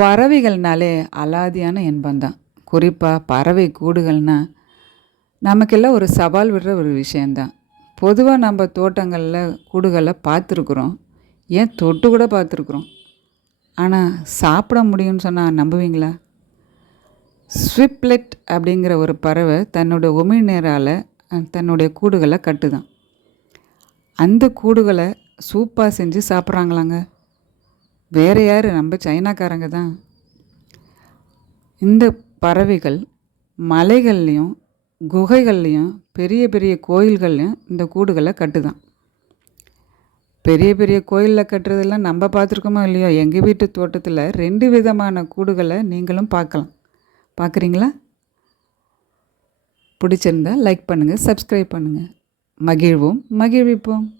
பறவைகள்னாலே அலாதியான இன்பம்தான். குறிப்பாக பறவை கூடுகள்னால் நமக்கெல்லாம் ஒரு சவால் விடுற ஒரு விஷயந்தான் பொதுவாக நம்ம தோட்டங்களில் கூடுகளை பார்த்துருக்குறோம். ஏன் தொட்டு கூட பார்த்துருக்குறோம். ஆனால் சாப்பிட முடியும்னு சொன்னால் நம்புவீங்களா? ஸ்விப்லெட் அப்படிங்கிற ஒரு பறவை தன்னோட உமிழ்நீரால் தன்னுடைய கூடுகளை கட்டுதான். அந்த கூடுகளை சூப்பாக செஞ்சு சாப்பிட்றாங்களாங்க. வேற யார்? நம்ம சைனாக்காரங்க தான். இந்த பறவைகள் மலைகள்லேயும் குகைகள்லேயும் பெரிய பெரிய கோயில்கள்லையும் இந்த கூடுகளை கட்டுதான். பெரிய பெரிய கோயிலில் கட்டுறதெல்லாம் நம்ம பார்த்துருக்கோமோ இல்லையோ? எங்கள் வீட்டு தோட்டத்தில் ரெண்டு விதமான கூடுகளை நீங்களும் பார்க்கலாம். பார்க்குறீங்களா? பிடிச்சிருந்தா லைக் பண்ணுங்கள் சப்ஸ்கிரைப் பண்ணுங்கள் மகிழ்வோம் மகிழ்விப்போம்.